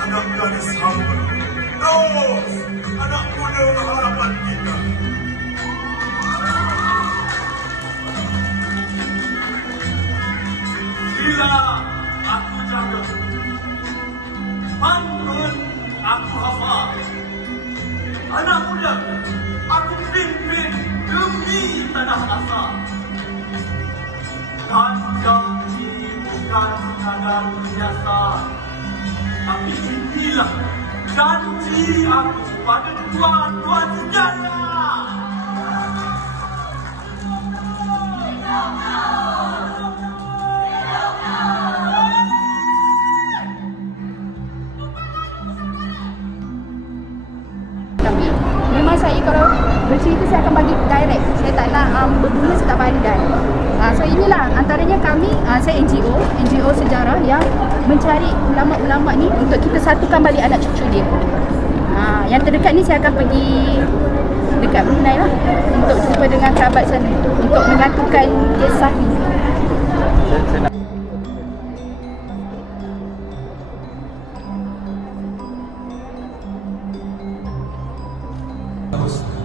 anak gadis hamba, terus anak muda harapan kita. Bila aku jaga, pantun aku hafal. Anak muda, aku pimpin demi tanah asal. Dan janji bukan sekadar biasa, tapi inilah janji aku pada tuan-tuan sejarah. Tapi memang saya kalau bercerita saya akan bagi direct. Saya tak nak berbunyi tak pandai. So inilah antaranya kami, saya NGO sejarah yang mencari ulama-ulama ni untuk kita satukan balik anak cucu dia. Yang terdekat ni saya akan pergi dekat Brunei lah untuk jumpa dengan kerabat sana untuk menyatukan kisah ni.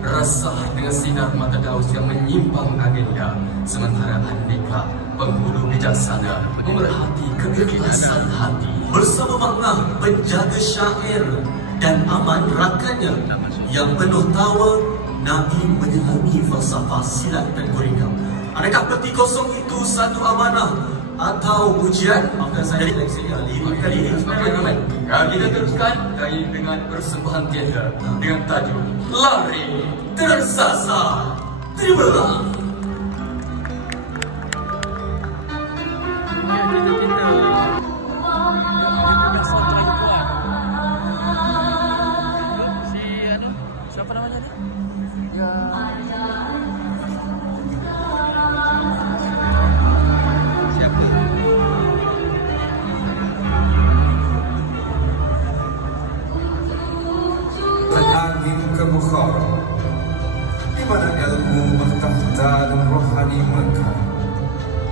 Resah dengan sinar mata Daus yang menyimpang agenda, sementara Andika, penghulu bijaksana, memerhati keikhlasan hati. Bersama makna penjaga syair dan aman rakannya yang penuh tawa, Naim menyelami falsafah silat dan gurindam. Adakah peti kosong itu satu amanah atau ujian? Maafkan saya seleksi lirik kali ini sebagai ramai. Kita teruskan dengan persembahan teater dengan tajuk Lari Tersasar. Terimalah. Siapa namanya ni? Siapa? Berangin ke Bukhara, di mana ilmu bertahta dan rohani mekar.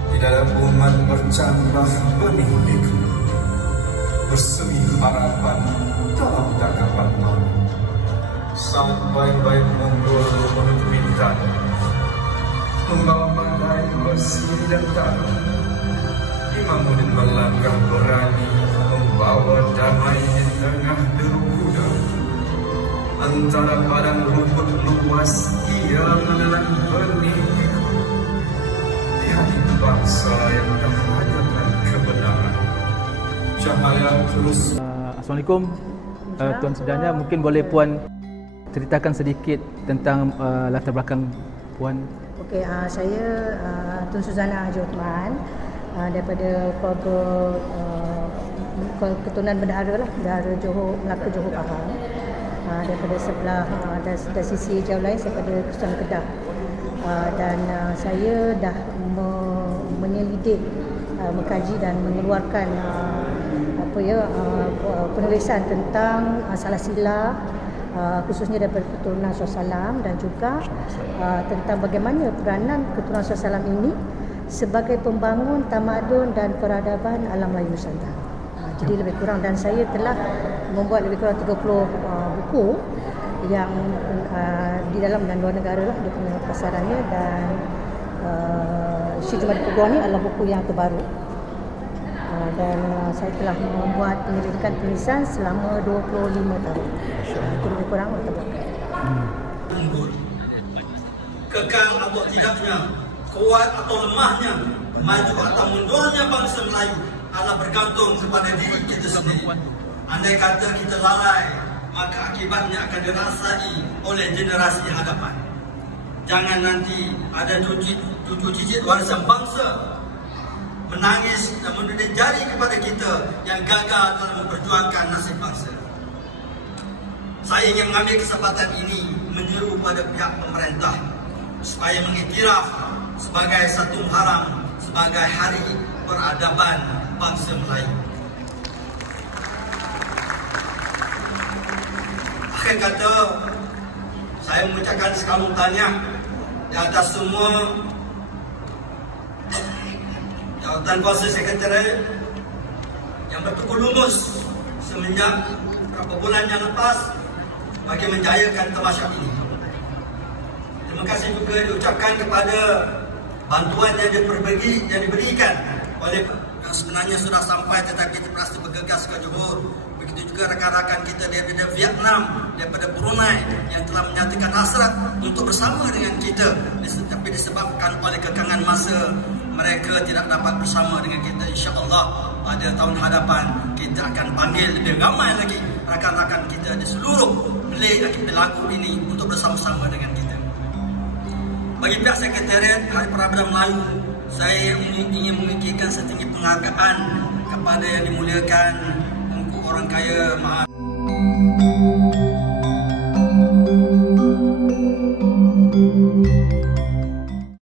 Di dalam umat bercambah benih liku, bersemi harapan dalam dagapan malu. Sampai baik Mongol menuju bintang, membawa badai besi dan tanah. Imamuddin melangkah berani, membawa damai di tengah deru kuda. Antara padang rumput luas, ia menelan benih di hati bangsa yang tak mengadakan kebenaran. Cahaya terus. Assalamualaikum, Tuan Sudana. Mungkin boleh Puan ceritakan sedikit tentang latar belakang Puan? Okey, saya Tun Suzana Haji Uthman daripada keluarga keturunan bendahara lah, bendahara Johor, Melaka Johor Pahang. Daripada sebelah dari sisi jauh lain saya pada Kesultanan Kedah. Dan saya dah menyelidik, mengkaji dan mengeluarkan penulisan tentang salah sila, khususnya daripada keturunan Rasulullah SAW, dan juga tentang bagaimana peranan keturunan Rasulullah SAW ini sebagai pembangun tamadun dan peradaban alam Melayu Nusantara. Jadi lebih kurang, dan saya telah membuat lebih kurang 30 buku yang di dalam dan luar negara lah dia punya pasarannya, dan Syekh Jumaadi Peguam ni adalah buku yang terbaru. Dan saya telah membuat penyelidikan tulisan selama 25 tahun. Itu lebih kurang latar belakang. Kekal atau tidaknya, kuat atau lemahnya, maju atau mundurnya bangsa Melayu adalah bergantung kepada diri kita sendiri. Andai kata kita lalai, maka akibatnya akan dirasai oleh generasi hadapan. Jangan nanti ada cucu cicit warisan bangsa menangis dan menunduk jari kepada kita yang gagal dalam memperjuangkan nasib bangsa. Saya ingin mengambil kesempatan ini menyeru pada pihak pemerintah supaya mengiktiraf sebagai satu Muharram sebagai hari peradaban bangsa Melayu. Akhir kata, saya mengucapkan sekalung tahniah di atas semua jawatan kuasa sekretariat yang bertukar lumus semenjak beberapa bulan yang lepas bagi menjayakan tamasyak ini. Terima kasih juga diucapkan kepada bantuan yang diberikan oleh yang sebenarnya sudah sampai tetapi terpaksa bergegas ke Johor. Begitu juga rakan-rakan kita daripada Vietnam, daripada Brunei yang telah menyatakan hasrat untuk bersama dengan kita, tapi disebabkan oleh kekangan masa mereka tidak dapat bersama dengan kita. InsyaAllah pada tahun hadapan kita akan panggil lebih ramai lagi rakan-rakan kita di seluruh Malay lagu ini untuk bersama-sama dengan kita. Bagi pihak Sekretariat Hari Perabdanan Melayu, saya ingin mengirimkan setinggi penghargaan kepada yang dimuliakan Engku Orang Kaya Maha